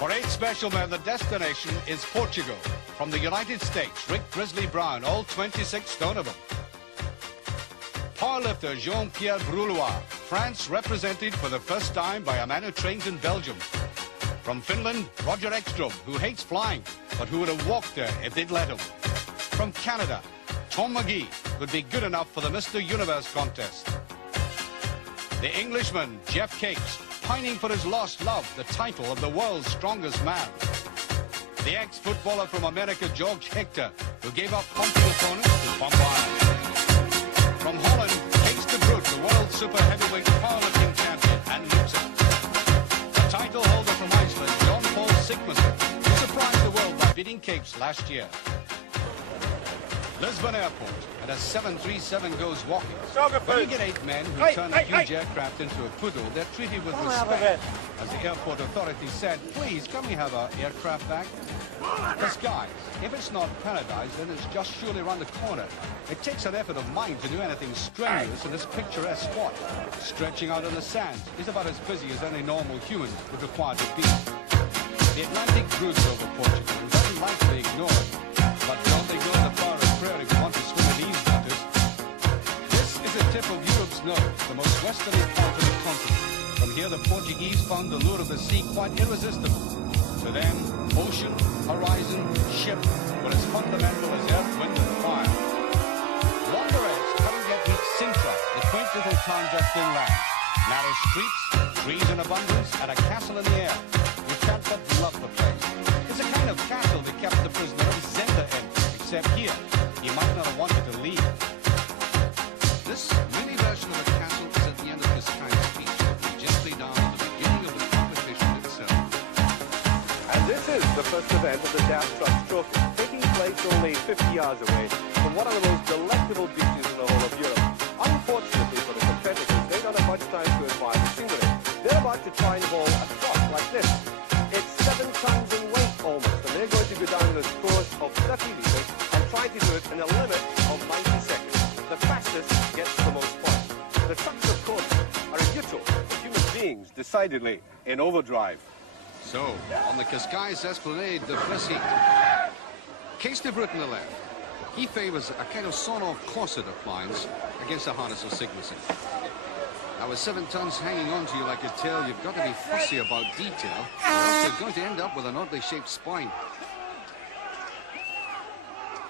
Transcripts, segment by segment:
For 8 special men, the destination is Portugal. From the United States, Rick Grizzly Brown, all 26 stone of him. Powerlifter Jean-Pierre Broulois, France represented for the first time by a man who trains in Belgium. From Finland, Roger Ekstrom, who hates flying, but who would have walked there if they'd let him. From Canada, Tom McGee would be good enough for the Mr. Universe contest. The Englishman, Jeff Cakes, pining for his lost love, the title of the world's strongest man. The ex-footballer from America, George Hector, who gave up punching opponents to pump iron. From Holland, Kees de Bruyne, the world super heavyweight powerlifting champion and loser. The title holder from Iceland, John Paul Sigmarsson, who surprised the world by beating Capes last year. Lisbon Airport, and a 737 goes walking. When you get 8 men who turn a huge aircraft into a poodle, they're treated with respect. As the airport authorities said, please, can we have our aircraft back? Because guys, if it's not paradise, then it's just surely around the corner. It takes an effort of mind to do anything strenuous in this picturesque spot. Stretching out on the sands is about as busy as any normal human would require to be. The Atlantic broods over Portugal and doesn't like to be ignored. But don't ignore the power of prayer if you want to swim in these waters. This is the tip of Europe's nose, the most westerly part of the continent. From here, the Portuguese found the lure of the sea quite irresistible. To them, ocean, horizon, ship were as fundamental as earth, wind, and fire. Wanderers couldn't get reach Sintra, the quaint little town just inland. Narrow streets, trees in abundance, and a castle in the air. You can't but love the place. It's a kind of castle that kept the prisoner of Zenda in, except here, he might not have wanted to leave. This mini version of a castle is at the end of this kind of speech, gently down at the beginning of the competition itself. And this is the first event of the Daft Trucks Trophy, taking place only 50 yards away from one of the most delectable beaches in the whole of Europe. Unfortunately for the competitors, they don't have much time to admire the scenery. They're about to try and haul a truck like this. It's 7 tons in weight almost, and they're going to go down this course of 30 meters and try to do it in a limit of 90 seconds. The fastest gets the most points. The trucks, of course, are a utopia for human beings, decidedly in overdrive. So, on the Cascais Esplanade, the first heat. Kees de Bruyne on the left. He favors a kind of sawn-off corset appliance against a harness of Sigmarsson. Now, with 7 tons hanging on to you like a tail, you've got to be fussy about detail, or else you're going to end up with an oddly shaped spine.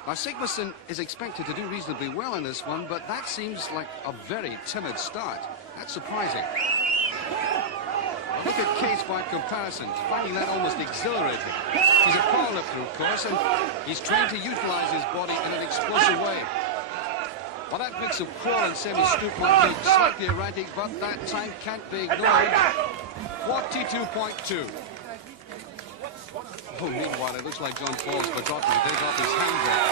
Now, Sigmarsson is expected to do reasonably well in this one, but that seems like a very timid start. That's surprising. Look at Case by comparison, finding that almost exhilarating. He's a powerlifter, of course, and he's trained to utilize his body in an explosive way. Well, that mix of crawl and semi-stoop might be slightly erratic, but that time can't be ignored. 42.2. Oh, meanwhile, it looks like John Paul's forgotten to take off his handbrake.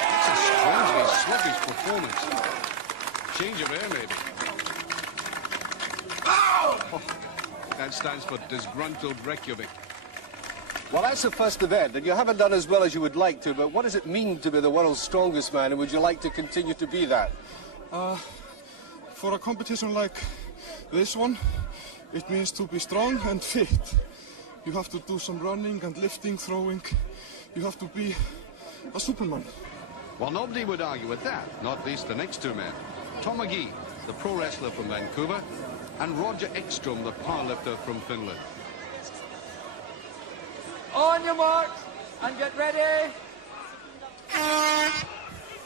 That's a strangely sluggish performance. Change of air, maybe. Oh, that stands for disgruntled Reykjavik. Well, that's the first event, and you haven't done as well as you would like to, but what does it mean to be the world's strongest man, and would you like to continue to be that? For a competition like this one, it means to be strong and fit. You have to do some running and lifting, throwing. You have to be a superman. Well, nobody would argue with that, not least the next 2 men. Tom McGee, the pro wrestler from Vancouver, and Roger Ekstrom, the powerlifter from Finland. On your marks, and get ready.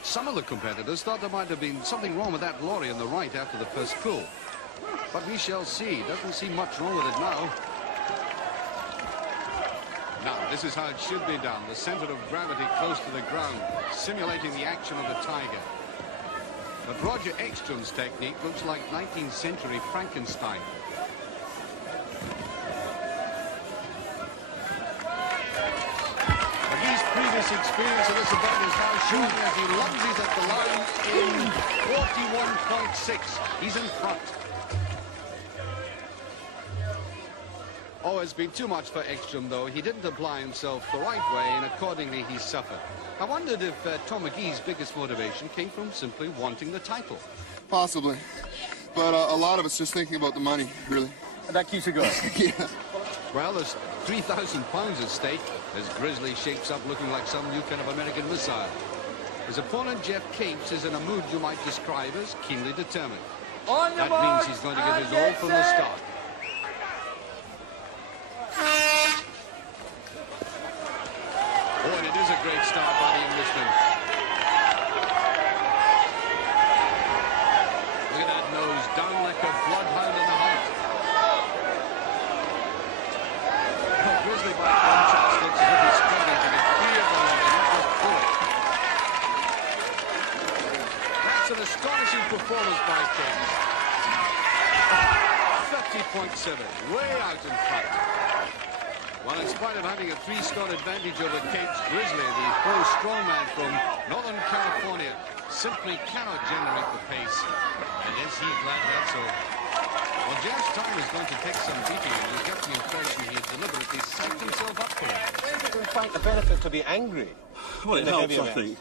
Some of the competitors thought there might have been something wrong with that lorry on the right after the first pull. But we shall see. Doesn't seem much wrong with it now. Now, this is how it should be done. The center of gravity close to the ground, simulating the action of the tiger. But Roger Ekstrom's technique looks like 19th century Frankenstein. McGee's previous experience of this event is now showing as he lunges at the line in 41.6. He's in front. Oh, it's been too much for Ekstrom, though. He didn't apply himself the right way, and accordingly he suffered. I wondered if Tom McGee's biggest motivation came from simply wanting the title. Possibly. But a lot of it's just thinking about the money, really. And that keeps you going. Yeah. Well, there's 3,000 pounds at stake as Grizzly shapes up looking like some new kind of American missile. His opponent, Jeff Capes, is in a mood you might describe as keenly determined. On your That marks, means he's going to give and his all get from the set. start. Oh, and it is a great start by the Englishman. Look at that nose, down like a bloodhound in the hunt. Oh, Grizzly by contrast looks as if he's struggling to get free of the leg and not just pull it. That's an astonishing performance by Capes. 30.7, way out in front. Well, in spite of having a 3-score advantage over Capes, Grizzly, the pro strongman from Northern California, simply cannot generate the pace. And is he glad that so? Well, Jeff's time is going to take some beating, and you get the impression he deliberately psyched himself up for it. It's in fact a benefit to be angry. Well, it in the helps, heavy I events.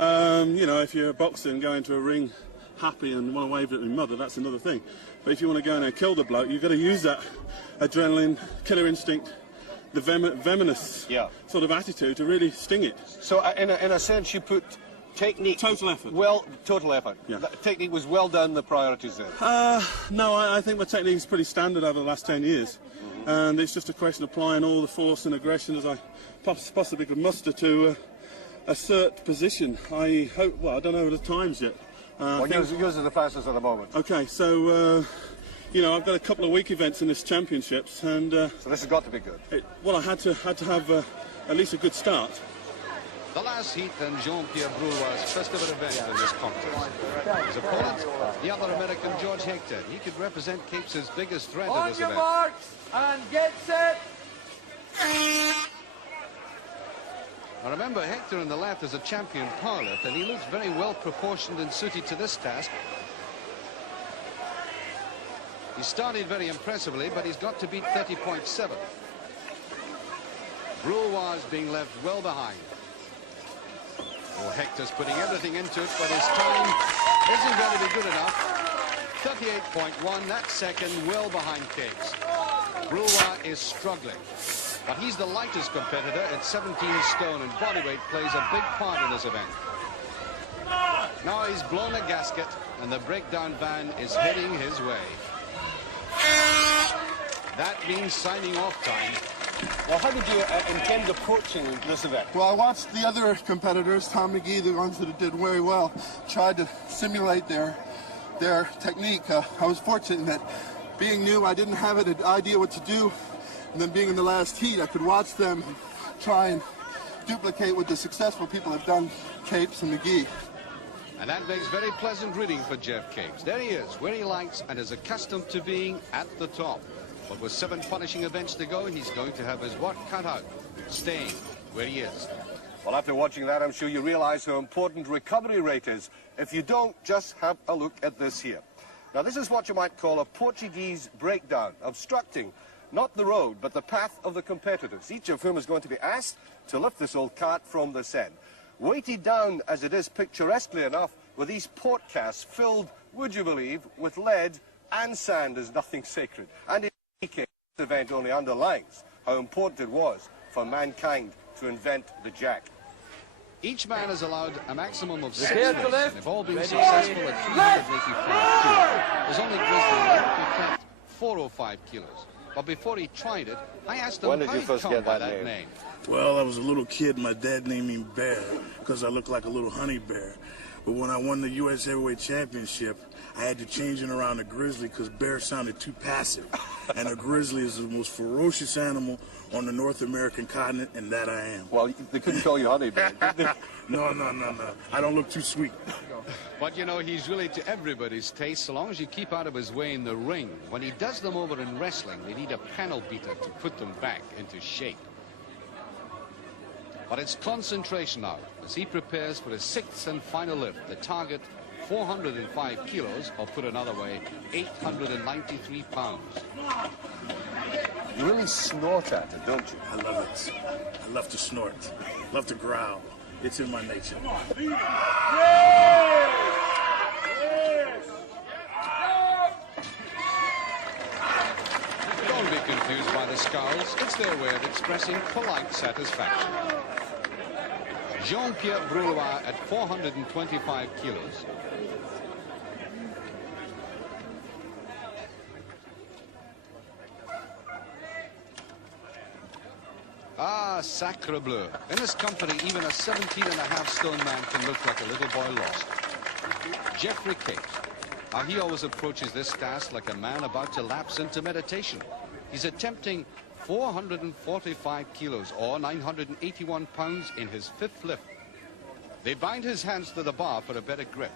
think. You know, if you're a boxer and go into a ring happy and want to wave at your mother, that's another thing. But if you want to go in and kill the bloke, you've got to use that adrenaline, killer instinct, the venomous sort of attitude to really sting it. So in a sense you put technique... Total effort. Well, total effort. Yeah. The technique was well done, the priorities there. No, I think my technique is pretty standard over the last 10 years. And it's just a question of applying all the force and aggression as I possibly could muster to assert position. I hope, well, I don't know the times yet. Well, yours are the fastest at the moment. Okay, so, you know, I've got a couple of week events in this championships, and so this has got to be good. Well, I had to have at least a good start. The last heat and Jean-Pierre Brouillard's first ever event in this contest. His opponent, the other American, George Hector. He could represent Capes' biggest threat in On this your event. marks, and get set. Now remember, Hector on the left is a champion powerlift, and he looks very well proportioned and suited to this task. He started very impressively, but he's got to beat 30.7. Brouillard is being left well behind. Oh, Hector's putting everything into it, but his time isn't going to be good enough. 38.1, that's second, well behind Capes. Brouillard is struggling. But he's the lightest competitor at 17 stone, and bodyweight plays a big part in this event. Now he's blown a gasket, and the breakdown van is heading his way. That means signing off time. Well, how did you intend approaching this event? Well, I watched the other competitors, Tom McGee, the ones that did very well, tried to simulate their technique. I was fortunate in that, being new, I didn't have an idea what to do. And then being in the last heat, I could watch them try and duplicate what the successful people have done, Capes and McGee. And that makes very pleasant reading for Jeff Capes. There he is, where he likes and is accustomed to being at the top. But with 7 punishing events to go, he's going to have his work cut out, staying where he is. Well, after watching that, I'm sure you realize how important recovery rate is. If you don't, just have a look at this here. Now, this is what you might call a Portuguese breakdown, obstructing not the road, but the path of the competitors, each of whom is going to be asked to lift this old cart from this end. Weighted down, as it is picturesquely enough, with these port casks filled, would you believe, with lead and sand is nothing sacred. And in any case, this event only underlines how important it was for mankind to invent the jack. Each man is allowed a maximum of 6 Prepare to lifts, lift. and they've all been Ready. successful at 385 kilos. There's only Grizzly left who cracked 405 kilos. But before he tried it, I asked him When did how you he first come get by that that name? name. Well, I was a little kid. My dad named me Bear because I looked like a little honey bear. But when I won the U.S. Heavyweight Championship, I had to change it around to Grizzly because Bear sounded too passive. And a grizzly is the most ferocious animal on the North American continent, and that I am. Well, they couldn't call you honey, man. No. I don't look too sweet. But, you know, he's really to everybody's taste, so long as you keep out of his way in the ring. When he does them over in wrestling, they need a panel beater to put them back into shape. But it's concentration now as he prepares for his 6th and final lift. The target, 405 kilos, or put another way, 893 pounds. You really snort at it, don't you? I love it. I love to snort. Love to growl. It's in my nature. Don't be Amused by the skulls, it's their way of expressing polite satisfaction. Jean-Pierre Broulois at 425 kilos. Ah, sacre bleu. In his company, even a 17.5-stone man can look like a little boy lost. Jeffrey Cate. Now, he always approaches this task like a man about to lapse into meditation. He's attempting 445 kilos, or 981 pounds, in his 5th lift. They bind his hands to the bar for a better grip.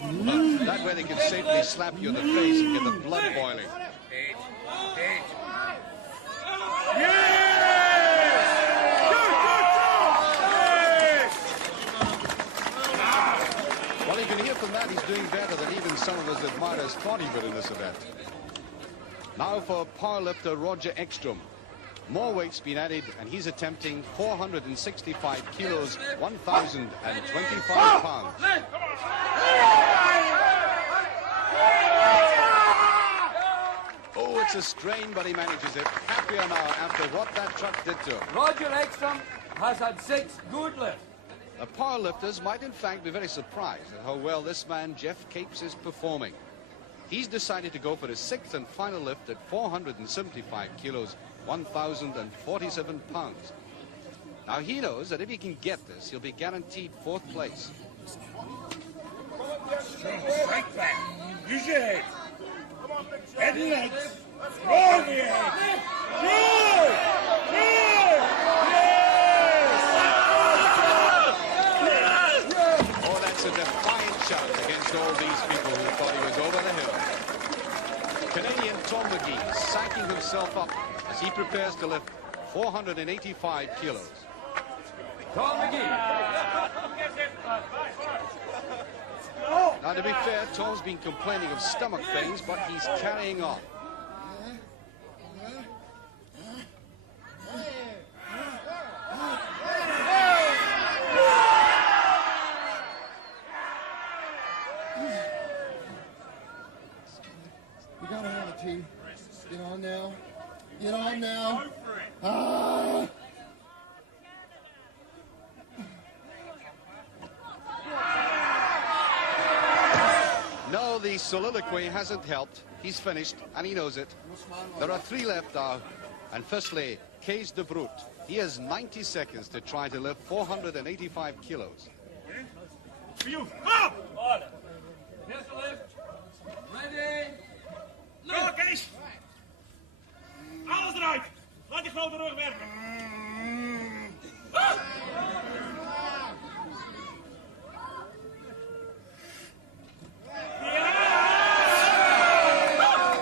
That way they can safely slap you in the face and get the blood boiling. Well, you can hear from that he's doing better than even some of his admirers thought he would in this event. Now for powerlifter Roger Ekstrom. More weight's been added, and he's attempting 465 kilos, 1,025 pounds. Oh, it's a strain, but he manages it. Happier now after what that truck did to him. Roger Ekstrom has had 6 good lifts. The powerlifters might in fact be very surprised at how well this man, Jeff Capes, is performing. He's decided to go for his 6th and final lift at 475 kilos, 1,047 pounds. Now he knows that if he can get this, he'll be guaranteed 4th place. Strike back. Use your head. Head and legs. Roll your head. Roll! Oh, that's a defiant shout against all these people who thought he was over the hill. Canadian Tom McGee psyching himself up as he prepares to lift 485 kilos. Tom McGee. Now, to be fair, Tom's been complaining of stomach pains, but he's carrying on. You gotta have it, T. Get on now. Get on now. Ah! No, the soliloquy hasn't helped. He's finished, and he knows it. There are 3 left now. And firstly, Kees de Vroet. He has 90 seconds to try to lift 485 kilos. For you. Up! Here's the lift. Ready. Go, Kees! Alles eruit! Laat die grote rug werken!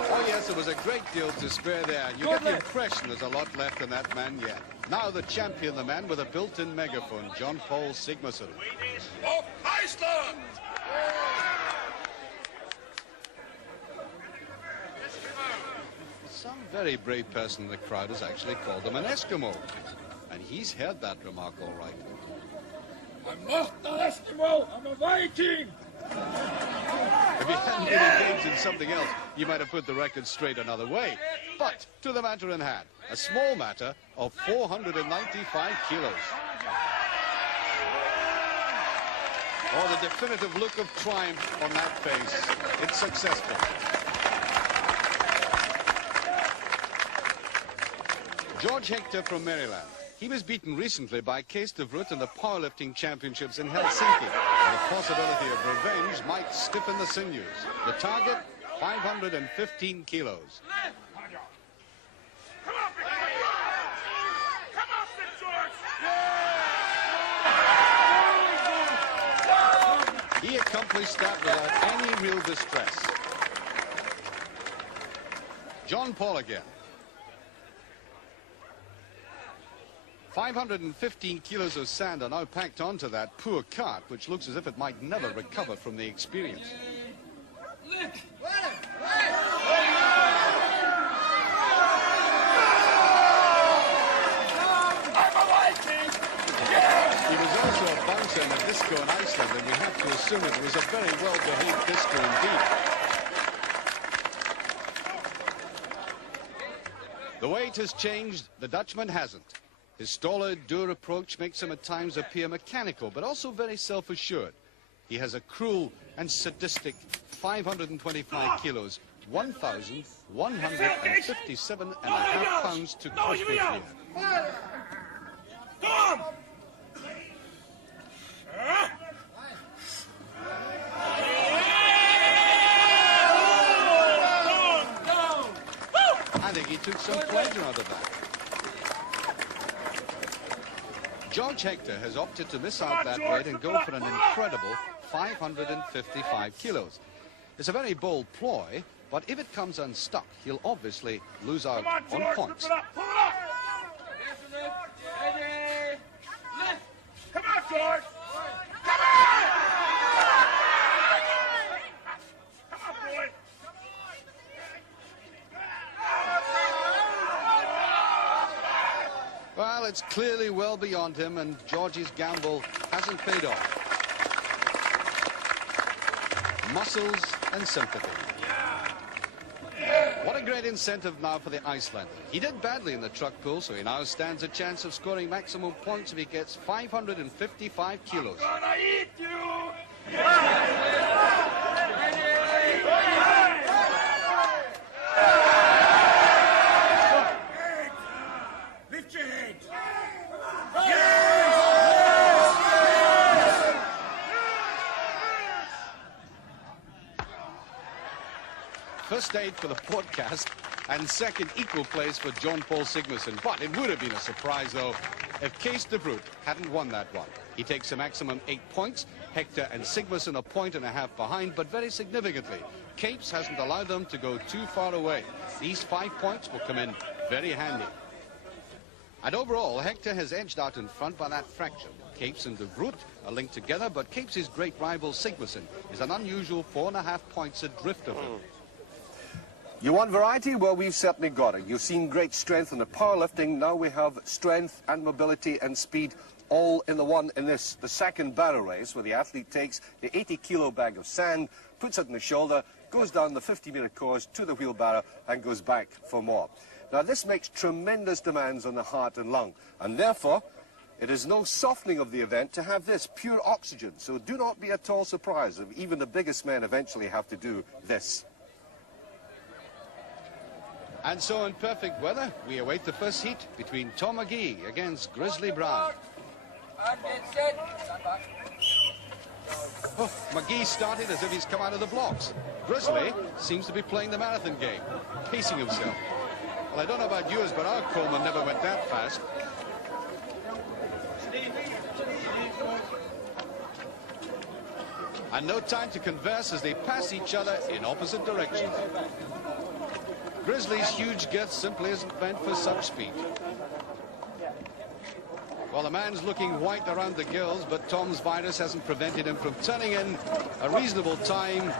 Oh yes, it was a great deal to spare there. You get the impression there's a lot left in that man yet. Now the champion, the man with a built-in megaphone, John Paul Sigmarsson. Op Iceland! Some very brave person in the crowd has actually called him an Eskimo. And he's heard that remark all right. I'm not an Eskimo, I'm a Viking. If you hadn't been engaged in something else, you might have put the record straight another way. But to the matter in hand, a small matter of 495 kilos. Oh, the definitive look of triumph on that face. It's successful. George Hector from Maryland. He was beaten recently by Kees de Vroet in the powerlifting championships in Helsinki. The possibility of revenge might stiffen the sinews. The target, 515 kilos. He accomplished that without any real distress. John Paul again. 515 kilos of sand are now packed onto that poor cart, which looks as if it might never recover from the experience. He was also a bouncer in a disco in Iceland, and we have to assume it was a very well-behaved disco indeed. has changed, the Dutchman hasn't. His stolid, dour approach makes him at times appear mechanical, but also very self-assured. He has a cruel and sadistic 525 kilos, 1,157.5 pounds to cope with here. I think he took some pleasure out of that. George Hector has opted to miss out that weight and go for an incredible 555 kilos. It's a very bold ploy, but if it comes unstuck, he'll obviously lose out on points. Come on, George! Come on! Come on, boy! Well, it's clearly well beyond him, and George's gamble hasn't paid off. Muscles and sympathy. What a great incentive now for the Icelander. He did badly in the truck pull, so he now stands a chance of scoring maximum points if he gets 555 kilos. I'm gonna eat you! Lift your head! First aid for the podcast, and second equal place for John Paul Sigmarsson. But it would have been a surprise, though, if Kees de Vroet hadn't won that one. He takes a maximum 8 points. Hector and Sigmarsson a point and a half behind, but very significantly, Capes hasn't allowed them to go too far away. These 5 points will come in very handy. And overall, Hector has edged out in front by that fraction. Capes and de Vroet are linked together, but Capes' great rival Sigmarsson is an unusual 4.5 points adrift of him. You want variety? Well, we've certainly got it. You've seen great strength in the powerlifting. Now we have strength and mobility and speed all in the one in this, the second barrel race, where the athlete takes the 80-kilo bag of sand, puts it on the shoulder, goes down the 50-meter course to the wheelbarrow and goes back for more. Now, this makes tremendous demands on the heart and lung, and therefore, it is no softening of the event to have this pure oxygen. So do not be at all surprised if even the biggest men eventually have to do this. And so in perfect weather, we await the first heat between Tom McGee against Grizzly Brown. Oh, McGee started as if he's come out of the blocks. Grizzly seems to be playing the marathon game, pacing himself. Well, I don't know about yours, but our Coleman never went that fast. And no time to converse as they pass each other in opposite directions. Grizzly's huge girth simply isn't meant for such speed. Well, the man's looking white around the gills, but Tom's virus hasn't prevented him from turning in a reasonable time,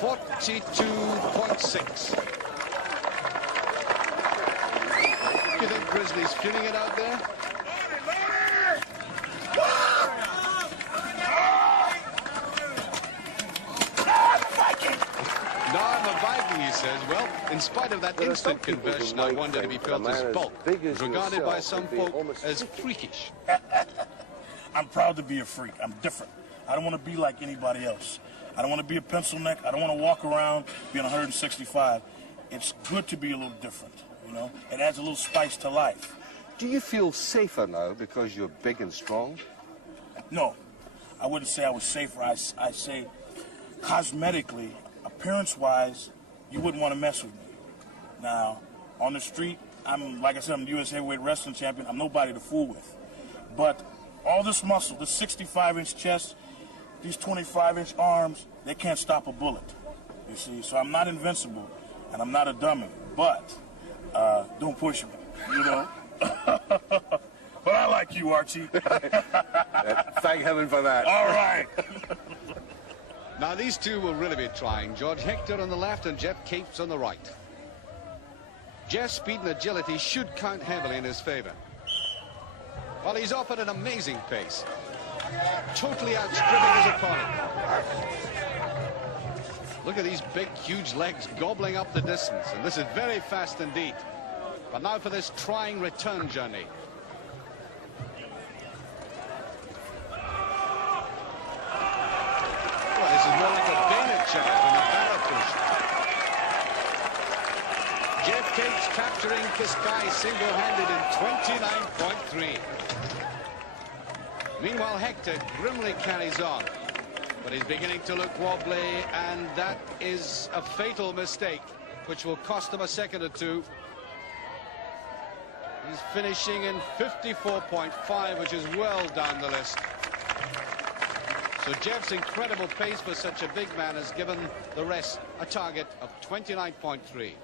42.6. Do you think Grizzly's feeling it out there? No, I'm a Viking, he says. Well, in spite of that instant conversion, I wondered if he felt his bulk was regarded by some folk as freakish. I'm proud to be a freak. I'm different. I don't want to be like anybody else. I don't want to be a pencil neck. I don't want to walk around being 165. It's good to be a little different, you know? It adds a little spice to life. Do you feel safer now because you're big and strong? No, I wouldn't say I was safer. I say cosmetically, appearance-wise, you wouldn't want to mess with me. Now, on the street, like I said, I'm the U.S. heavyweight wrestling champion. I'm nobody to fool with. But all this muscle, this 65-inch chest, these 25-inch arms, they can't stop a bullet, you see. So I'm not invincible, and I'm not a dummy. But don't push me, you know. But I like you, Archie. Thank heaven for that. All right. Now, these two will really be trying. George Hector on the left and Jeff Capes on the right. Jeff's speed and agility should count heavily in his favor. Well, he's off at an amazing pace, totally outstripping his opponent. Look at these big, huge legs gobbling up the distance, and this is very fast indeed. But now for this trying return journey. Well, this is more like a bayonet charge than a barrel push. Jeff Cates capturing Kiskai single-handed in 29.3. Meanwhile, Hector grimly carries on. But he's beginning to look wobbly, and that is a fatal mistake, which will cost him a second or two. He's finishing in 54.5, which is well down the list. So Jeff's incredible pace for such a big man has given the rest a target of 29.3.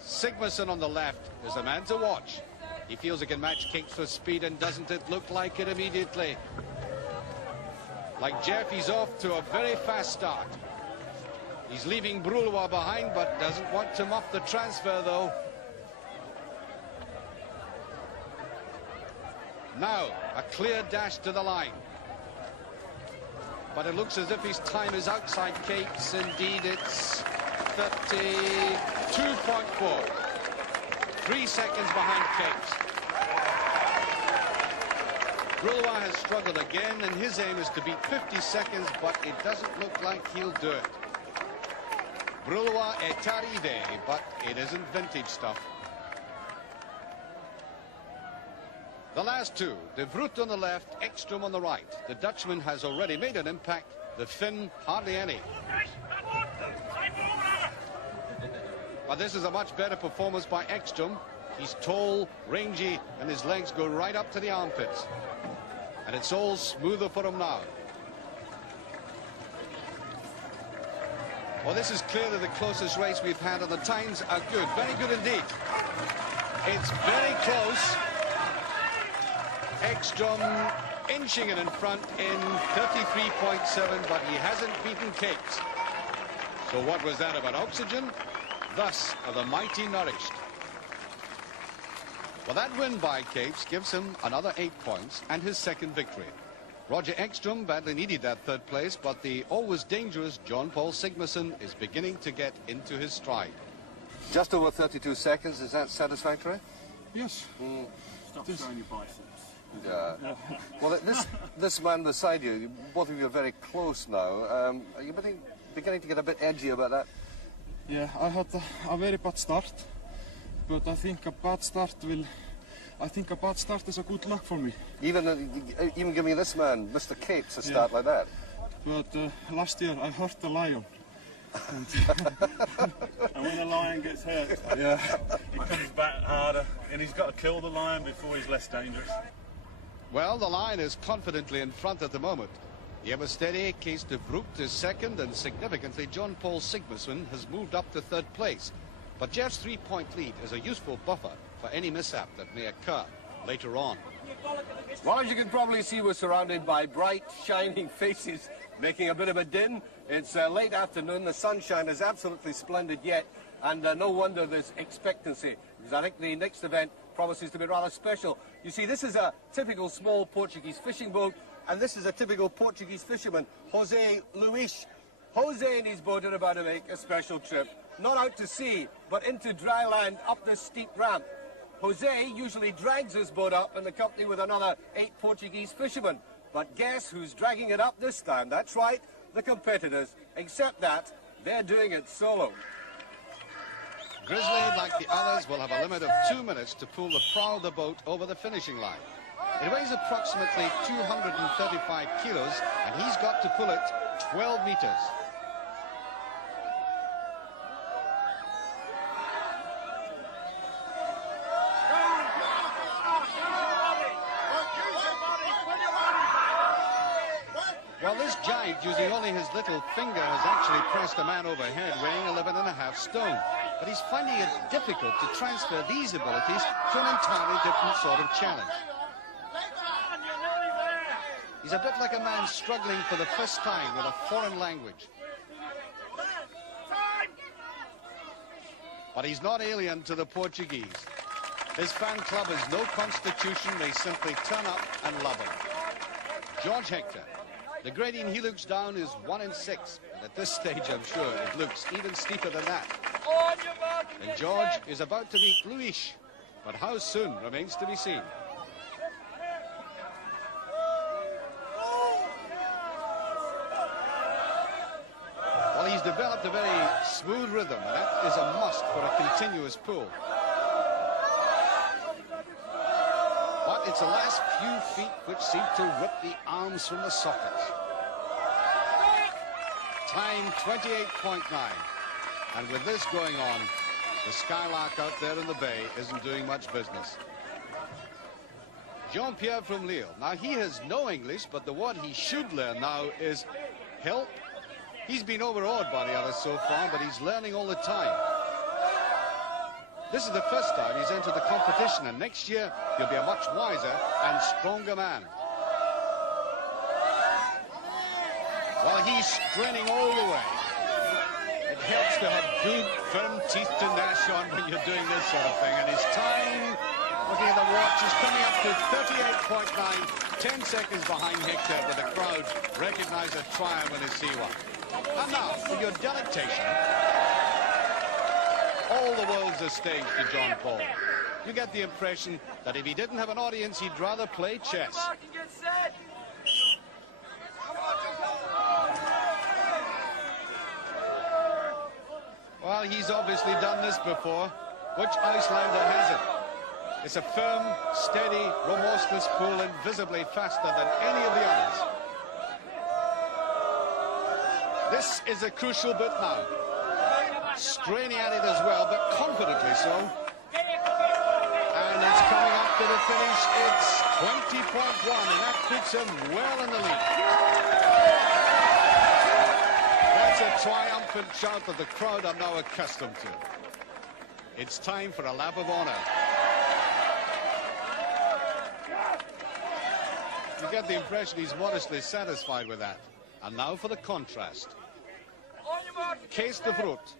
Sigmarsson on the left is the man to watch. He feels he can match Cates for speed, and doesn't it look like it immediately? Like Jeff, he's off to a very fast start. He's leaving Brulwa behind, but doesn't want to muff the transfer, though. Now, a clear dash to the line. But it looks as if his time is outside Cates. Indeed, it's 32.4. 3 seconds behind Cates. Brulwa has struggled again, and his aim is to beat 50 seconds, but it doesn't look like he'll do it. Brulwa est arrivé, but it isn't vintage stuff. The last two, De Vroet on the left, Ekstrom on the right. The Dutchman has already made an impact, the Finn hardly any. But this is a much better performance by Ekstrom. He's tall, rangy, and his legs go right up to the armpits. And it's all smoother for him now. Well, this is clearly the closest race we've had, and the times are good, very good indeed. It's very close. Ekstrom inching it in front in 33.7, but he hasn't beaten Cates. So what was that about oxygen? Thus are the mighty nourished. Well, that win by Cates gives him another 8 points and his second victory. Roger Ekstrom badly needed that third place, but the always dangerous John Paul Sigmarsson is beginning to get into his stride. Just over 32 seconds, is that satisfactory? Yes. Stop showing your biceps. Yeah. Well, this man beside you, both of you are very close now. Are you beginning to get a bit edgy about that? Yeah, I had a very bad start, but I think a bad start is a good luck for me. Even giving this man, Mr. Cates, a start like that. But last year I hurt the lion. And when the lion gets hurt, Yeah. he comes back harder, and he's got to kill the lion before he's less dangerous. Well, the line is confidently in front at the moment. The ever steady Kees de Vroet is second, and significantly John Paul Sigmarsson has moved up to third place. But Jeff's 3-point lead is a useful buffer for any mishap that may occur later on. Well, as you can probably see, we're surrounded by bright, shining faces making a bit of a din. It's late afternoon, the sunshine is absolutely splendid yet, and no wonder there's expectancy, because I think the next event promises to be rather special. You see, this is a typical small Portuguese fishing boat, and this is a typical Portuguese fisherman, Jose Luis. Jose and his boat are about to make a special trip, not out to sea, but into dry land up this steep ramp. Jose usually drags his boat up in the company with another 8 Portuguese fishermen. But guess who's dragging it up this time? That's right, the competitors, except that they're doing it solo. Grizzly, like the others, will have a limit of 2 minutes to pull the prow of the boat over the finishing line. It weighs approximately 235 kilos, and he's got to pull it 12 meters. Well, this giant, using only his little finger, has actually pressed a man overhead weighing 11.5 stone. But he's finding it difficult to transfer these abilities to an entirely different sort of challenge. He's a bit like a man struggling for the first time with a foreign language. But he's not alien to the Portuguese. His fan club has no constitution, they simply turn up and love him. George Hector. The gradient he looks down is 1 in 6. At this stage, I'm sure it looks even steeper than that. And George is about to meet Luis, but how soon remains to be seen. Well, he's developed a very smooth rhythm, and that is a must for a continuous pull. But it's the last few feet which seem to rip the arms from the sockets. Time 28.9. And with this going on, the Skylark out there in the bay isn't doing much business. Jean-Pierre from Lille. Now, he has no English, but the word he should learn now is help. He's been overawed by the others so far, but he's learning all the time. This is the first time he's entered the competition, and next year he'll be a much wiser and stronger man. Well, he's straining all the way. It helps to have good, firm teeth to gnash on when you're doing this sort of thing. And his time, looking at the watch, is coming up to 38.9, 10 seconds behind Hector, but the crowd recognize a triumph when they see one. And now, for your delectation, all the world's a stage to John Paul. You get the impression that if he didn't have an audience, he'd rather play chess. Well, he's obviously done this before. Which Icelander has it? It's a firm, steady, remorseless pull, and visibly faster than any of the others. This is a crucial bit now. Straining at it as well, but confidently so. And it's coming up to the finish. It's 20.1, and that puts him well in the lead. That's a triumphant shout that the crowd are now accustomed to. It's time for a lap of honor. You get the impression he's modestly satisfied with that. And now for the contrast. Kees de Vroet,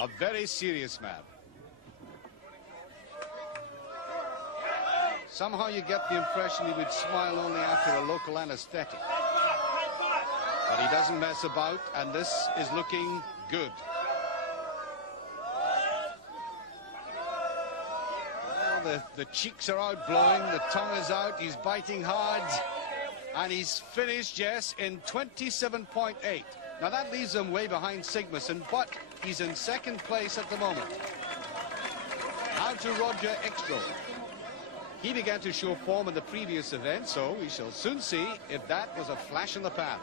a very serious man. Somehow you get the impression he would smile only after a local anesthetic. But he doesn't mess about, and this is looking good. Well, the cheeks are out blowing, the tongue is out, he's biting hard, and he's finished, yes, in 27.8. Now that leaves him way behind Sigmarsson, but he's in second place at the moment. Now to Roger Ekstrom. He began to show form in the previous event, so we shall soon see if that was a flash in the pan.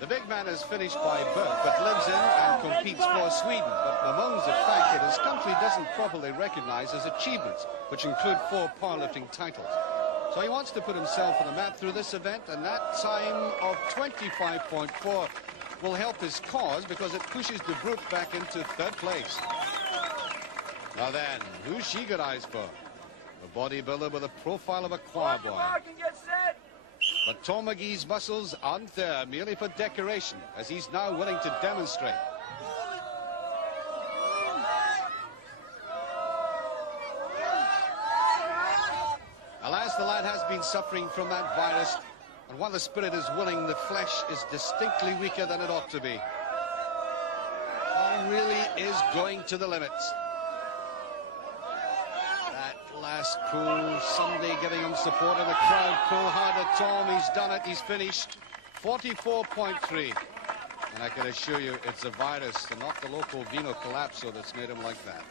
The big man is finished by birth, but lives in and competes for Sweden, but bemoans the fact that his country doesn't properly recognize his achievements, which include 4 powerlifting titles. So he wants to put himself on the map through this event, and that time of 25.4 will help his cause because it pushes De Vroet back into 3rd place. Now then, who's she got eyes for? A bodybuilder with a profile of a choir boy. But Tom McGee's muscles aren't there merely for decoration, as he's now willing to demonstrate. Alas, the lad has been suffering from that virus, and while the spirit is willing, the flesh is distinctly weaker than it ought to be. He really is going to the limits. That last pull, somebody giving him support, and the crowd pull harder. Tom, he's done it, he's finished. 44.3. And I can assure you, it's a virus and not the local veno collapso that's made him like that.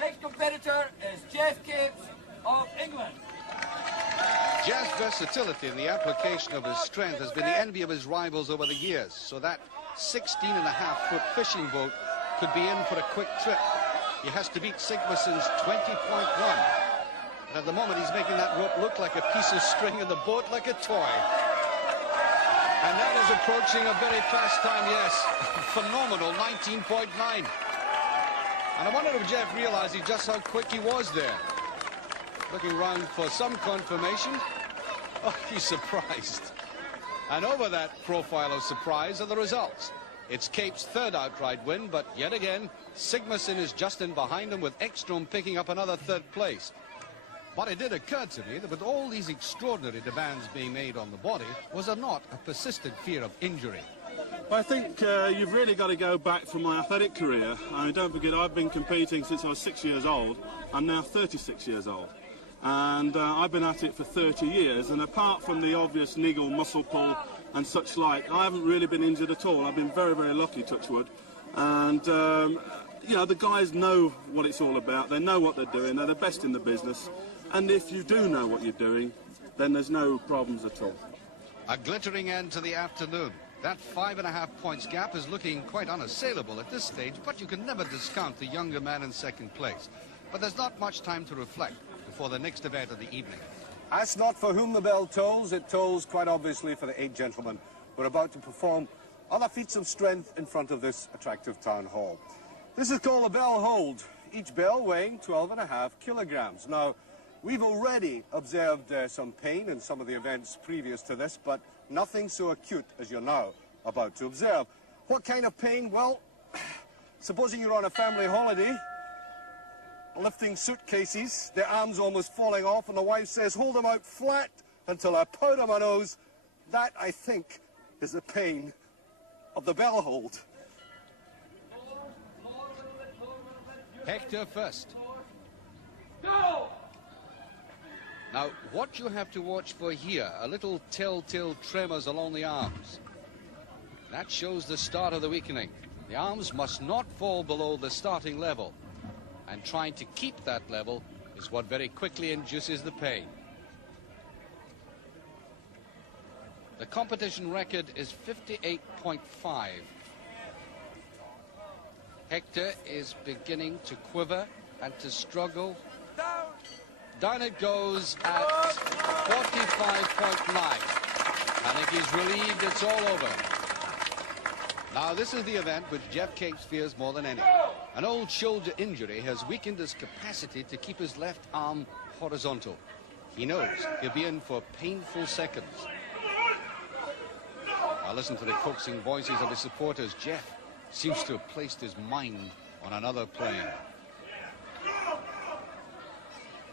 Next competitor is Jeff Capes of England. Jeff's versatility in the application of his strength has been the envy of his rivals over the years, so that 16.5-foot fishing boat could be in for a quick trip. He has to beat Sigmarsson's 20.1. And at the moment, he's making that rope look like a piece of string and the boat like a toy. And that is approaching a very fast time, yes. Phenomenal, 19.9. And I wonder if Jeff realized just how quick he was there. Looking around for some confirmation. Oh, he's surprised. And over that profile of surprise are the results. It's Cape's 3rd outright win, but yet again, Sigmarsson is just in behind him, with Ekstrom picking up another 3rd place. But it did occur to me that with all these extraordinary demands being made on the body, was there not a persistent fear of injury? I think you've really got to go back from my athletic career. I mean, don't forget, I've been competing since I was 6 years old. I'm now 36 years old. And I've been at it for 30 years. And apart from the obvious niggle, muscle pull and such like, I haven't really been injured at all. I've been very, very lucky, touch wood. And, you know, the guys know what it's all about. They know what they're doing. They're the best in the business. And if you do know what you're doing, then there's no problems at all. A glittering end to the afternoon. That 5.5 points gap is looking quite unassailable at this stage, but you can never discount the younger man in second place. But there's not much time to reflect before the next event of the evening. Ask not for whom the bell tolls. It tolls quite obviously for the 8 gentlemen who are about to perform other feats of strength in front of this attractive town hall. This is called a bell hold, each bell weighing 12.5 kilograms. Now, we've already observed some pain in some of the events previous to this, but nothing so acute as you're now about to observe. What kind of pain? Well, supposing you're on a family holiday, lifting suitcases, the arms almost falling off, and the wife says, hold them out flat until I powder my nose. That, I think, is the pain of the bell hold. Hector first. Go! Now, what you have to watch for here, a little telltale tremors along the arms. That shows the start of the weakening. The arms must not fall below the starting level. And trying to keep that level is what very quickly induces the pain. The competition record is 58.5. Hector is beginning to quiver and to struggle. Down it goes at 45.9. I think he's relieved it's all over. Now, this is the event which Jeff Capes fears more than any. An old shoulder injury has weakened his capacity to keep his left arm horizontal. He knows he'll be in for painful seconds. Now, listen to the coaxing voices of his supporters. Jeff seems to have placed his mind on another plane.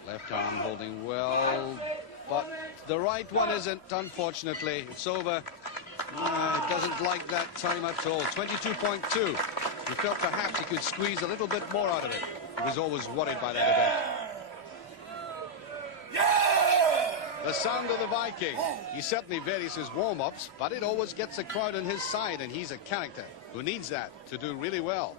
Left arm holding well, but the right one isn't, unfortunately. It's over. It doesn't like that time at all. 22.2. He felt perhaps he could squeeze a little bit more out of it. He was always worried by that event. The sound of the Viking. He certainly varies his warm-ups, but it always gets the crowd on his side, and he's a character who needs that to do really well.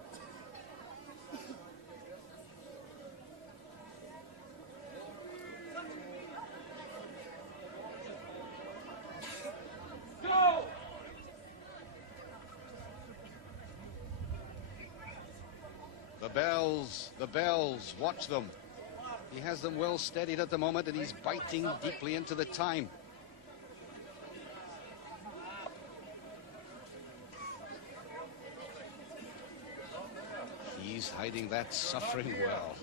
The bells, watch them. He has them well steadied at the moment, and he's biting deeply into the time. He's hiding that suffering well.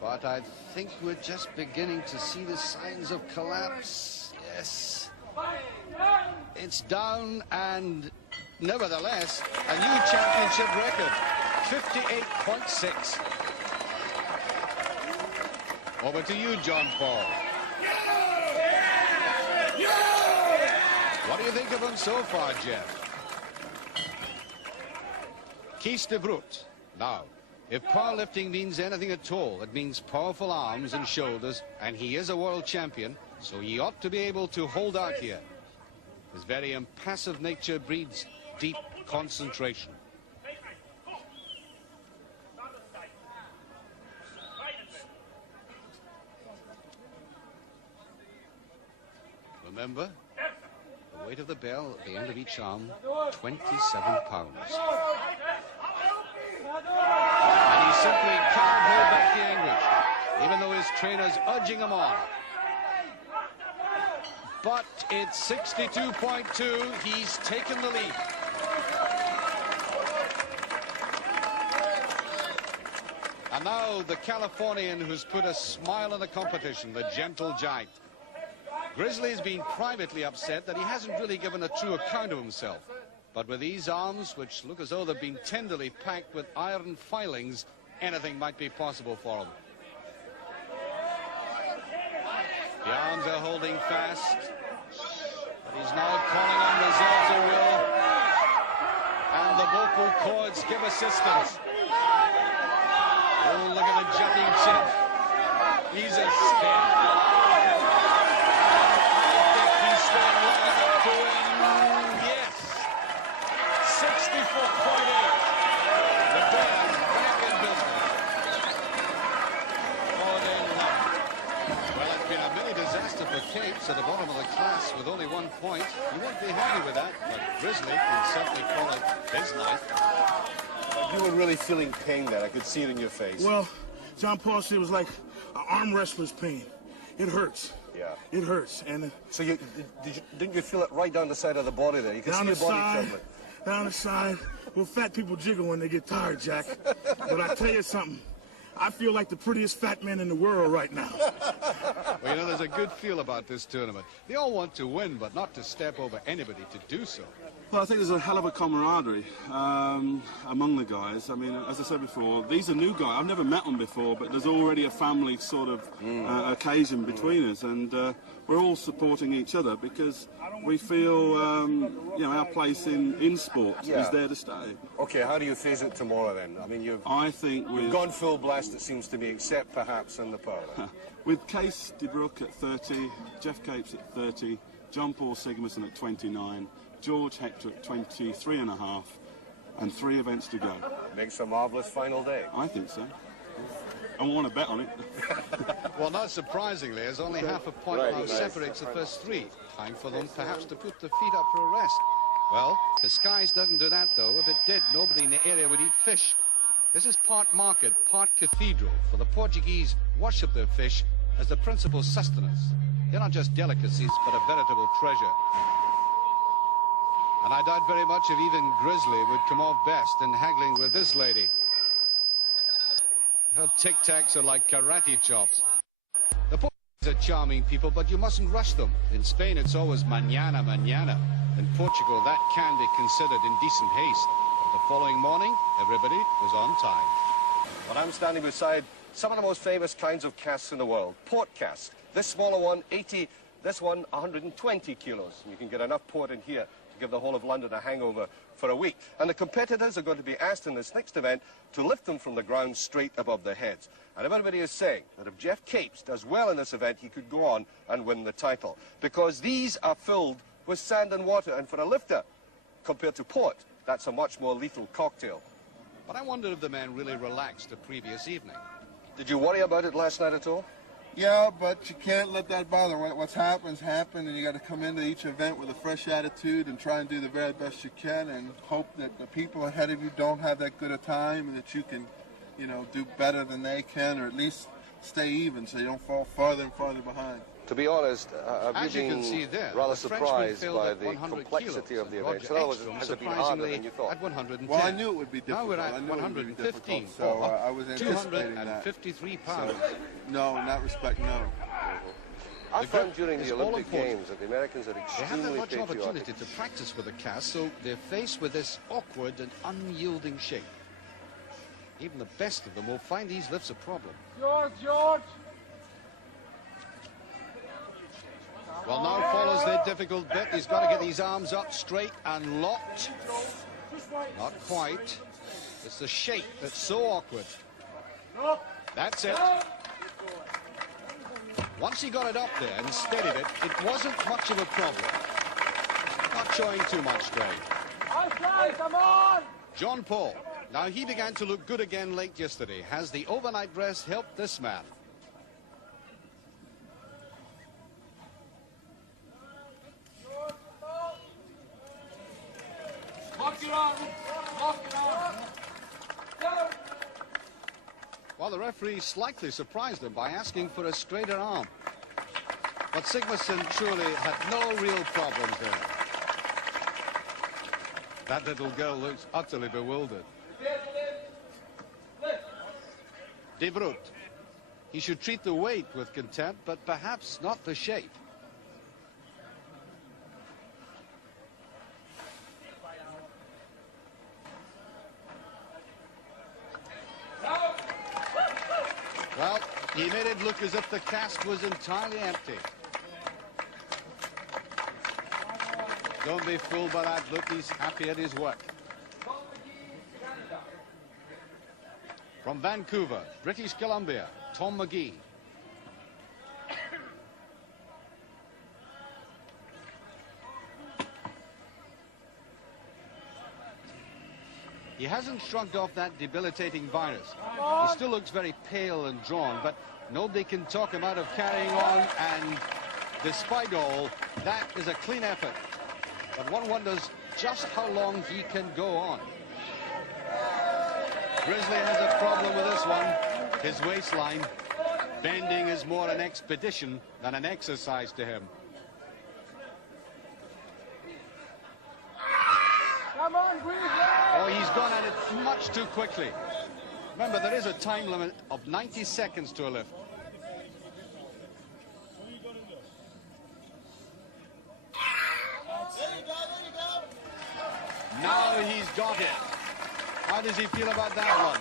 But I think we're just beginning to see the signs of collapse. Yes. It's down, and nevertheless, a new championship record, 58.6. Over to you, John Paul. What do you think of him so far, Jeff? Kies de Bruyne. Now, if powerlifting means anything at all, it means powerful arms and shoulders, and he is a world champion, so he ought to be able to hold out here. His very impassive nature breeds deep concentration. Remember, the weight of the bell at the end of each arm, 27 pounds. And he simply can't hold back the anguish, even though his trainer's urging him on. But it's 62.2. He's taken the lead. And now the Californian who's put a smile on the competition, the gentle giant. Grizzly's been privately upset that he hasn't really given a true account of himself. But with these arms, which look as though they've been tenderly packed with iron filings, anything might be possible for him. The arms are holding fast. But he's now calling on results of will. And the vocal cords give assistance. Oh, look at the jumping chip. He's a step. He's staying long enough to win. Yes. 64.8. The Bears back in business. Oh, they love it. Well, it's been a mini disaster for Capes at the bottom of the class with only 1 point. You won't be happy with that, but Grizzly can certainly call it his night. You were really feeling pain there. I could see it in your face. Well, John Paul said it was like an arm wrestler's pain. It hurts. Yeah. It hurts. And so didn't you feel it right down the side of the body there? You could see your body trembling. Down the side. Well, fat people jiggle when they get tired, Jack. But I tell you something. I feel like the prettiest fat man in the world right now. Well, you know, there's a good feel about this tournament. They all want to win, but not to step over anybody to do so. Well, I think there's a hell of a camaraderie among the guys. I mean, as I said before, these are new guys. I've never met them before, but there's already a family sort of occasion between us, and we're all supporting each other because we feel, you know, our place in sport is there to stay. Okay, how do you face it tomorrow then? I mean, you've gone full blast, it seems to me, except perhaps in the power. With Case de Broek at 30, Jeff Capes at 30, John Paul Sigmarsson at 29, George Hector at 23.5, and 3 events to go. Makes a marvellous final day. I think so. I want to bet on it. Well, not surprisingly, as only half a point now separates the first 3. Time for them perhaps to put the feet up for a rest. Well, Cascais doesn't do that, though. If it did, nobody in the area would eat fish. This is part market, part cathedral, for the Portuguese worship their fish as the principal sustenance. They're not just delicacies, but a veritable treasure. And I doubt very much if even Grizzly would come off best in haggling with this lady. Her tic-tacs are like karate chops. The Portuguese are charming people, but you mustn't rush them. In Spain, it's always mañana, mañana. In Portugal, that can be considered indecent haste. But the following morning, everybody was on time. Well, I'm standing beside some of the most famous kinds of casks in the world. Port cask. This smaller one, 80. This one, 120 kilos. You can get enough port in here to give the whole of London a hangover for a week. And the competitors are going to be asked in this next event to lift them from the ground straight above their heads. And everybody is saying that if Jeff Capes does well in this event, he could go on and win the title. Because these are filled with sand and water. And for a lifter, compared to port, that's a much more lethal cocktail. But I wondered if the men really relaxed the previous evening. Did you worry about it last night at all? Yeah, but you can't let that bother. What's happened, and you got to come into each event with a fresh attitude and try and do the very best you can and hope that the people ahead of you don't have that good a time and that you can, you know, do better than they can, or at least stay even so you don't fall farther and farther behind. To be honest, I've been rather surprised by the complexity of the event. So that was has it been harder than you thought? At 110. Well, I knew it would be difficult. Now we're at 115. So I was anticipating that. 253 pounds. So, no, not respect, no. I found during the Olympic Games that the Americans are extremely They haven't much patriotic. opportunity to practice with a cast, so they're faced with this awkward and unyielding shape. Even the best of them will find these lifts a problem. George! Well, now follows the difficult bit. He's got to get these arms up straight and locked. Not quite. It's the shape that's so awkward. That's it. Once he got it up there and steadied it, it wasn't much of a problem. Not showing too much strain. Come on! John Paul. Now, he began to look good again late yesterday. Has the overnight rest helped this man? Well, the referee slightly surprised him by asking for a straighter arm. But Sigmarsson surely had no real problems there. That little girl looks utterly bewildered. De Broek. He should treat the weight with contempt, but perhaps not the shape. look as if the cask was entirely empty. Don't be fooled by that look. He's happy at his work. From Vancouver, British Columbia, Tom McGee. He hasn't shrugged off that debilitating virus. He still looks very pale and drawn, but nobody can talk him out of carrying on, and despite all, that is a clean effort. But one wonders just how long he can go on. Grizzly has a problem with this one. His waistline. Bending is more an expedition than an exercise to him. Come on, Grizzly! Oh, he's gone at it much too quickly. Remember, there is a time limit of 90 seconds to a lift. Now he's got it. How does he feel about that one?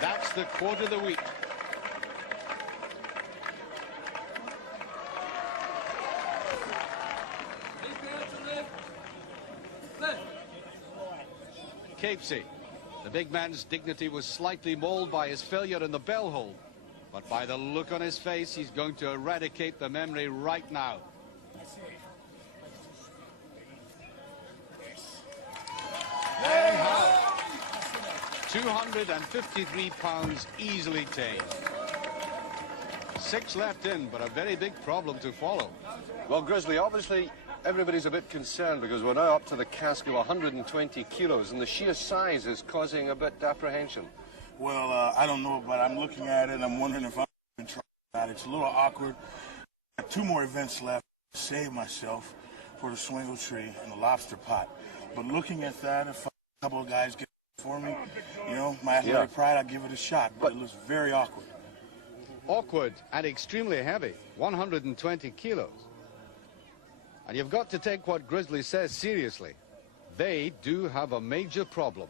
That's the quote of the week. Capesy. The big man's dignity was slightly mauled by his failure in the bell hold. But by the look on his face, he's going to eradicate the memory right now. There you have 253 pounds easily tamed. 6 left in, but a very big problem to follow. Well, Grizzly, obviously everybody's a bit concerned because we're now up to the cask of 120 kilos, and the sheer size is causing a bit of apprehension. Well, I don't know, but I'm looking at it and I'm wondering if I'm going to try that. It's a little awkward. I have 2 more events left to save myself for the swingle tree and the lobster pot. But looking at that, if a couple of guys get it for me, you know, my athletic pride, I'll give it a shot. But it looks very awkward. Awkward and extremely heavy, 120 kilos. And you've got to take what Grizzly says seriously. They do have a major problem.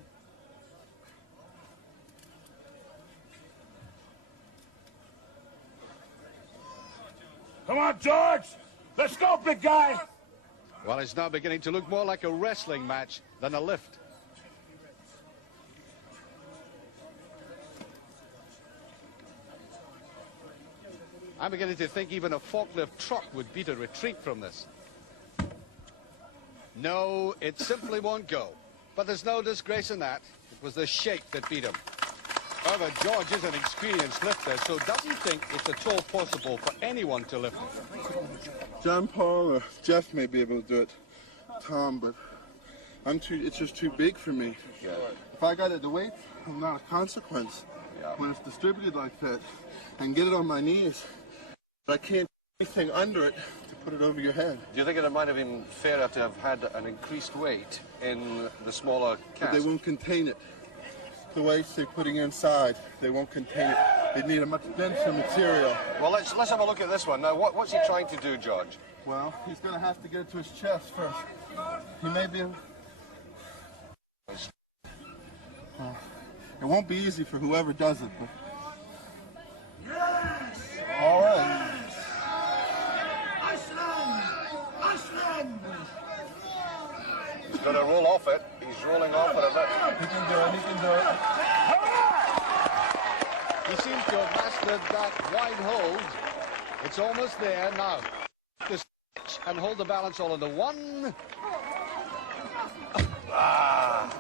Come on, George! Let's go, big guy! Well, it's now beginning to look more like a wrestling match than a lift. I'm beginning to think even a forklift truck would beat a retreat from this. No, it simply won't go. But there's no disgrace in that. It was the shake that beat him. However, George is an experienced lifter, so does he think it's at all possible for anyone to lift him? John Paul or Jeff may be able to do it, Tom, but it's just too big for me. Yeah. If I got it the weight, I'm not a consequence. When it's distributed like that, I can get it on my knees, but I can't do anything under it to put it over your head. Do you think it might have been fairer to have had an increased weight in the smaller cask? But they won't contain it. The weights they're putting inside, they won't contain it. They need a much denser material. Well, let's have a look at this one. Now, what's he trying to do, George? Well, he's going to have to get it to his chest first. He may be... it won't be easy for whoever does it, but... Yes! All right. Iceland! He's going to roll off it. He's rolling off it a bit. He can do it, he can do it. He seems to have mastered that wide hold. It's almost there now. The switch and hold the balance all into one. Well,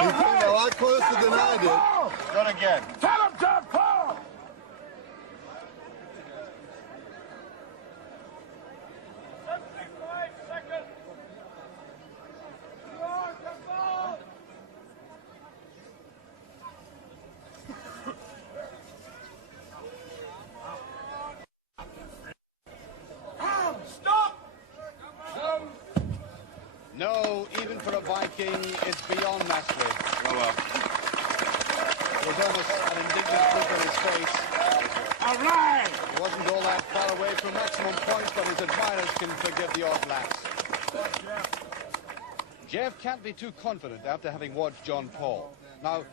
He came a lot closer than I did. done again. Tell him, John Paul! No, even for a Viking, it's beyond mastery. Oh, well. There's almost an indignant look on his face. All right! He wasn't all that far away from maximum points, but his admirers can forgive the odd lapse. Jeff can't be too confident after having watched John Paul. Now,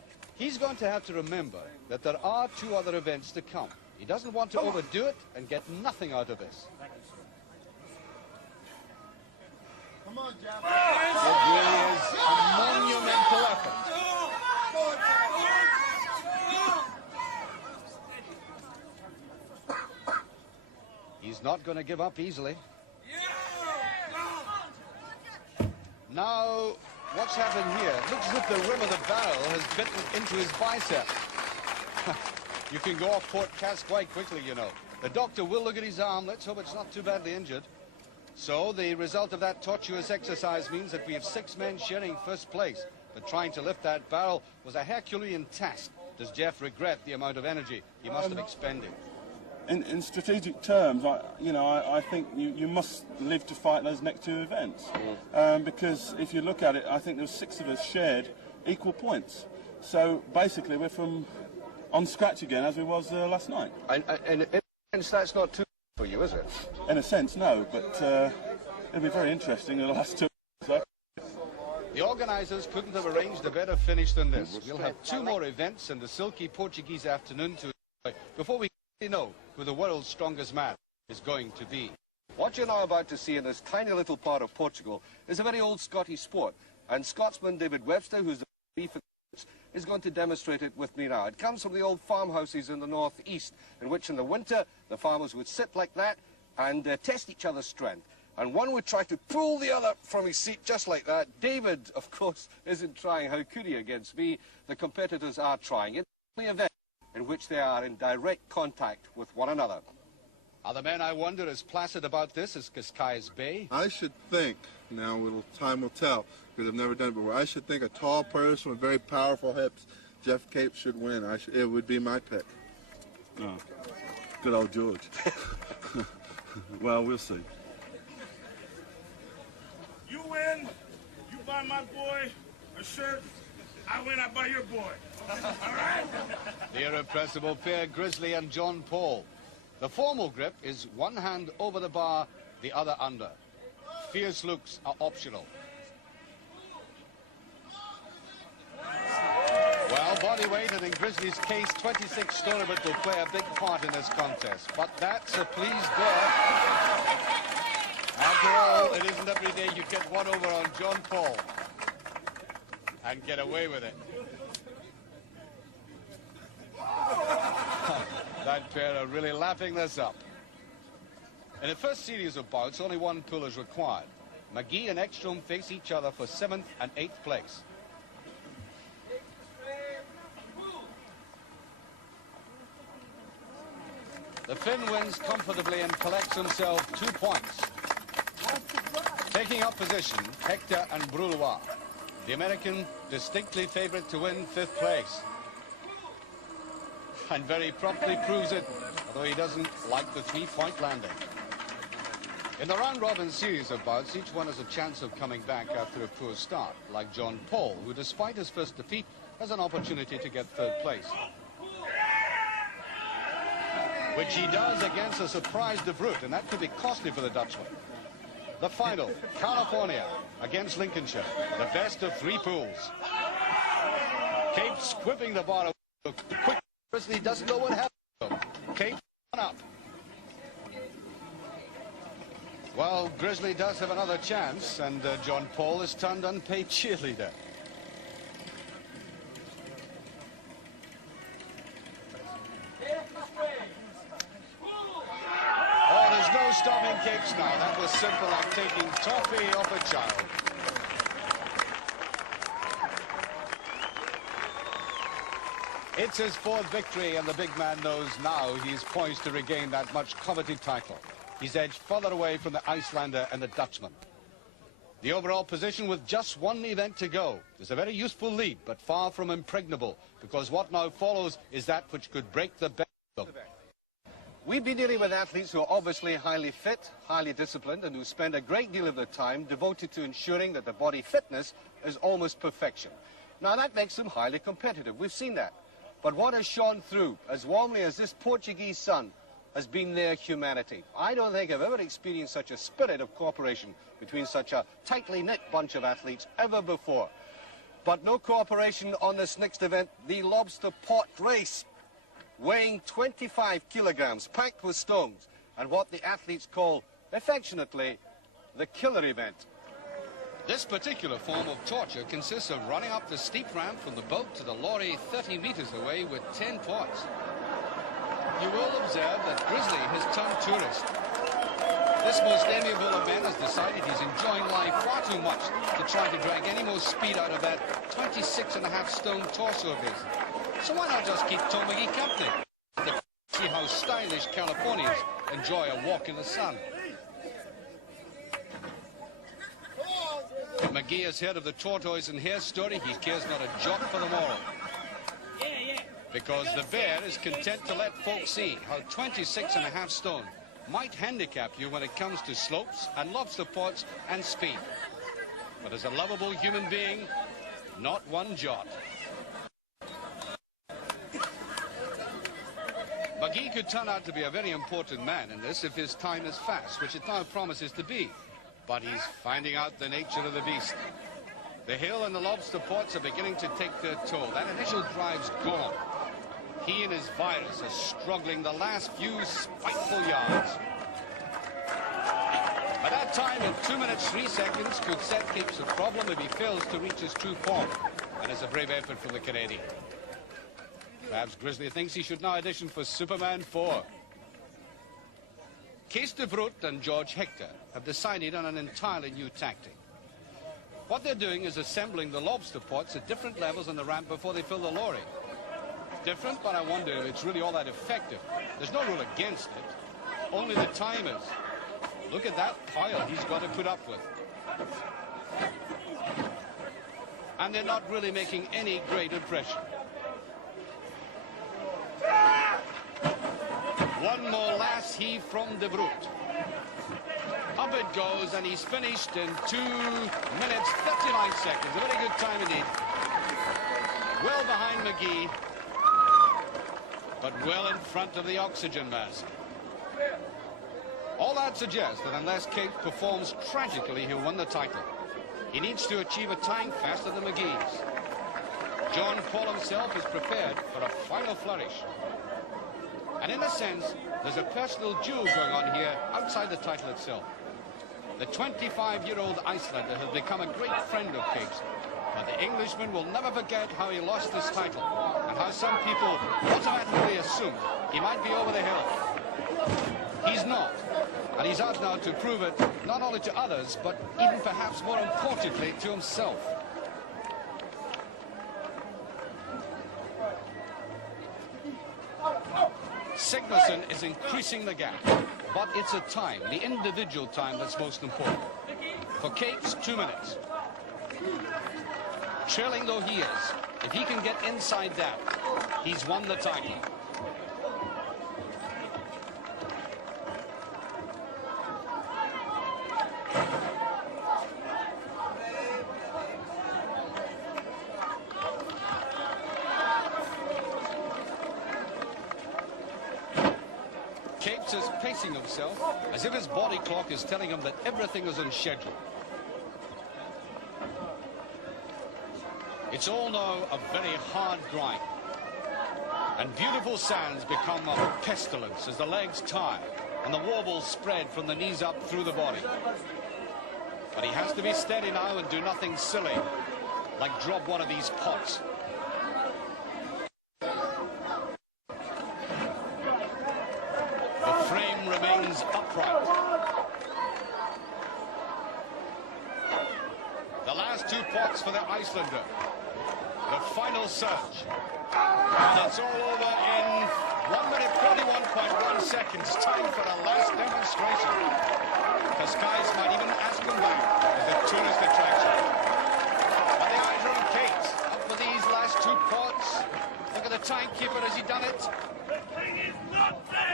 He's going to have to remember that there are 2 other events to come. He doesn't want to overdo it and get nothing out of this. Come on, Jeff. It really is a monumental effort. He's not going to give up easily. Now, what's happened here? It looks as if the rim of the barrel has bitten into his bicep. You can go off port cast quite quickly, you know. The doctor will look at his arm. Let's hope it's not too badly injured. So the result of that tortuous exercise means that we have 6 men sharing first place. But trying to lift that barrel was a Herculean task. Does Jeff regret the amount of energy he must have expended? In strategic terms, I think you must live to fight those next 2 events. Because if you look at it, I think there were 6 of us shared equal points. So basically, we're on scratch again as we was last night. And in a sense, that's not too for you, is it? In a sense, no, but it'll be very interesting in the last 2 events. The organisers couldn't have arranged a better finish than this. We'll have 2 more events in the silky Portuguese afternoon to enjoy before we know who the world's strongest man is going to be. What you're now about to see in this tiny little part of Portugal is a very old Scottish sport, and Scotsman David Webster, who's the referee for this, is going to demonstrate it with me now. It comes from the old farmhouses in the northeast, in which in the winter the farmers would sit like that and test each other's strength. And one would try to pull the other from his seat just like that. David, of course, isn't trying. How could he against me? The competitors are trying. It's the only event in which they are in direct contact with one another. Are the men, I wonder, as placid about this as Cascais Bay? I should think, now time will tell, because I've never done it before, I should think a tall person with very powerful hips, Jeff Cape, should win. It would be my pick. Oh, good old George. Well, we'll see. You win, you buy my boy a shirt. I win, I buy your boy. All right? The irrepressible pair, Grizzly and John Paul. The formal grip is one hand over the bar, the other under. Fierce looks are optional. Well, body weight, and in Grizzly's case, 26 stone of it will play a big part in this contest. But that's a pleased girl. After all, it isn't every day you get one over on John Paul and get away with it. That pair are really lapping this up. In the first series of bouts, only 1 pull is required. McGee and Ekstrom face each other for 7th and 8th place. The Finn wins comfortably and collects himself 2 points. Taking up position, Hector and Broulois. The American distinctly favourite to win 5th place. And very promptly proves it, although he doesn't like the 3-point landing. In the round-robin series of bouts, each one has a chance of coming back after a poor start, like John Paul, who, despite his first defeat, has an opportunity to get 3rd place. Which he does against a surprise De Vroet, and that could be costly for the Dutchman. The final, California against Lincolnshire, the best of 3 pools. Cape squipping the bar away. Quick. Grizzly doesn't know what happened. Cape up. Well, Grizzly does have another chance, and John Paul is turned unpaid cheerleader. Oh, there's no stopping Capes now. That was simple like taking toffee off a child. It's his 4th victory, and the big man knows now he's poised to regain that much coveted title. He's edged further away from the Icelander and the Dutchman. The overall position with just 1 event to go is a very useful lead, but far from impregnable, because what now follows is that which could break the best of them. We've been dealing with athletes who are obviously highly fit, highly disciplined, and who spend a great deal of their time devoted to ensuring that their body fitness is almost perfection. Now, that makes them highly competitive. We've seen that. But what has shone through as warmly as this Portuguese sun has been their humanity. I don't think I've ever experienced such a spirit of cooperation between such a tightly knit bunch of athletes ever before. But no cooperation on this next event, the lobster pot race, weighing 25 kilograms, packed with stones, and what the athletes call, affectionately, the killer event. This particular form of torture consists of running up the steep ramp from the boat to the lorry 30 meters away with 10 pots. You will observe that Grizzly has turned tourist. This most amiable of men has decided he's enjoying life far too much to try to drag any more speed out of that 26.5 stone torso of his. So why not just keep Tom McGee company? To see how stylish Californians enjoy a walk in the sun. McGee has heard of the tortoise and hare story. He cares not a jot for the moral. Because the bear is content to let folks see how 26.5 stone might handicap you when it comes to slopes and lobster pots and speed. But as a lovable human being, not one jot. McGee could turn out to be a very important man in this if his time is fast, which it now promises to be. But he's finding out the nature of the beast. The hill and the lobster pots are beginning to take their toll. That initial drive's gone. He and his virus are struggling the last few spiteful yards. By that time, in 2 minutes 3 seconds, Coetzee keeps a problem if he fails to reach his true form. And it's a brave effort from the Canadian. Perhaps Grizzly thinks he should now audition for Superman 4. Kees de Vroet and George Hector have decided on an entirely new tactic. What they're doing is assembling the lobster pots at different levels on the ramp before they fill the lorry. Different, but I wonder if it's really all that effective. There's no rule against it, only the time is. Look at that pile he's got to put up with. And they're not really making any great impression. One more last heave from de Vroet. Up it goes, and he's finished in 2 minutes 39 seconds. A very good time indeed. Well behind McGee, but well in front of the oxygen mask. All that suggests that unless Cape performs tragically, he'll win the title. He needs to achieve a time faster than McGee's. John Paul himself is prepared for a final flourish. And in a sense, there's a personal duel going on here outside the title itself. The 25-year-old Icelander has become a great friend of Cape's, but the Englishman will never forget how he lost this title and how some people automatically assume he might be over the hill. He's not, and he's out now to prove it not only to others, but even perhaps more importantly to himself. Signussen is increasing the gap, but it's a time, the individual time, that's most important. For Cape's 2 minutes. Trailing though he is, if he can get inside that, he's won the title. Capes is pacing himself as if his body clock is telling him that everything is on schedule. It's all now a very hard grind. And beautiful sands become a pestilence as the legs tire and the wobbles spread from the knees up through the body. But he has to be steady now and do nothing silly, like drop one of these pots. The frame remains upright. The last 2 pots for the Icelander. The final surge. And it's all over in 1 minute 41.1 seconds. Time for a last demonstration. The skies might even ask him back as a tourist attraction. But the eyes are on Kate. Up for these last 2 pots. Look at the timekeeper. Has he done it?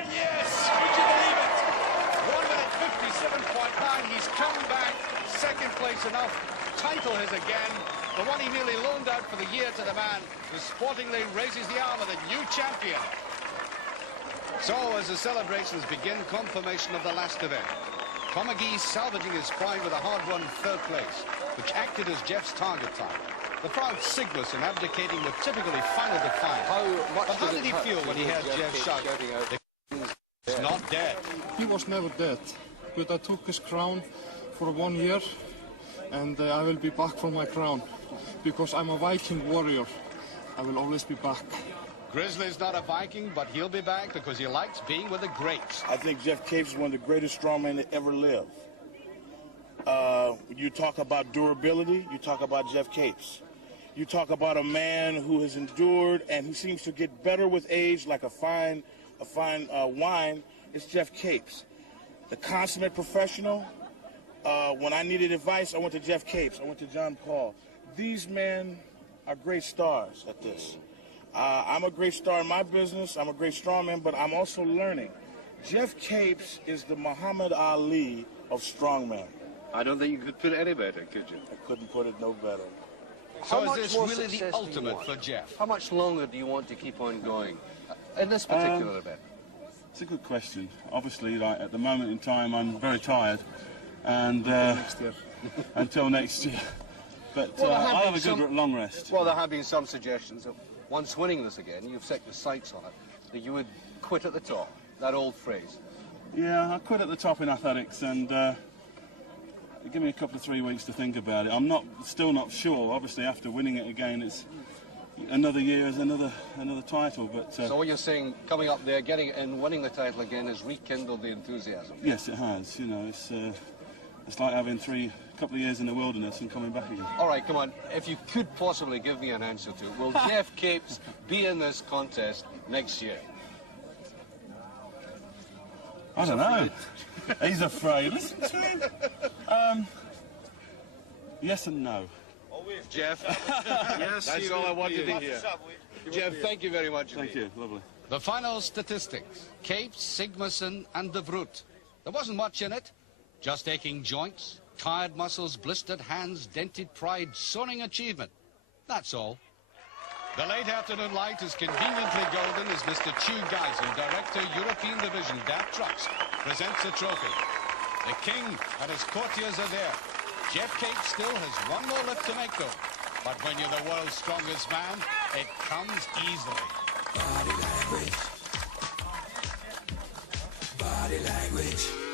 Yes! Would you believe it? 1 minute 57.9. He's come back. Second place enough. Title his again. The one he merely loaned out for the year to the man who sportingly raises the arm of the new champion. So as the celebrations begin, confirmation of the last event. Tom McGee salvaging his pride with a hard-won 3rd place, which acted as Jeff's target time. The proud Sigmarsson abdicating with typically final defiance. But how did he feel when he heard Jeff shout, "The is not dead"? He was never dead, but I took his crown for 1 year, and I will be back for my crown, because I'm a Viking warrior. I will always be back. Grizzly's not a Viking, but he'll be back because he likes being with the greats. I think Jeff Capes is one of the greatest strongmen that ever lived. You talk about durability, you talk about Jeff Capes. You talk about a man who has endured and who seems to get better with age, like a fine wine. It's Jeff Capes. The consummate professional. When I needed advice, I went to Jeff Capes. I went to John Paul. These men are great stars at this. I'm a great star in my business. I'm a great strongman, but I'm also learning. Jeff Capes is the Muhammad Ali of strongmen. I don't think you could put it any better, could you? I couldn't put it no better. So is this really the ultimate for Jeff? How much longer do you want to keep on going in this particular event? It's a good question. Obviously, like, at the moment in time, I'm very tired, and until next year. But Well, I'll have a good long rest. Well, there have been some suggestions of once winning this again, you've set your sights on it, that you would quit at the top. That old phrase. Yeah, I quit at the top in athletics, and give me a couple of 3 weeks to think about it. I'm still not sure. Obviously, after winning it again, it's another year is another title. But So what you're saying, coming up there, getting and winning the title again, has rekindled the enthusiasm. yes, it has. You know, it's like having a couple of years in the wilderness and coming back again. All right, come on. If you could possibly give me an answer to it, will Jeff Capes be in this contest next year? I don't know. He's afraid. Listen to him. Yes and no. Jeff? Yes, that's all I wanted to hear. Jeff, thank you very much. Thank you. Lovely. The final statistics: Capes, Sigmarsson, and De Vroet. There wasn't much in it. Just aching joints, tired muscles, blistered hands, dented pride, soaring achievement. That's all. The late afternoon light is conveniently golden as Mr. Chu Geisen, Director, European Division, DAF Trucks, presents the trophy. The king and his courtiers are there. Jeff Capes still has one more lift to make, though. But when you're the world's strongest man, it comes easily. Body language. Body language.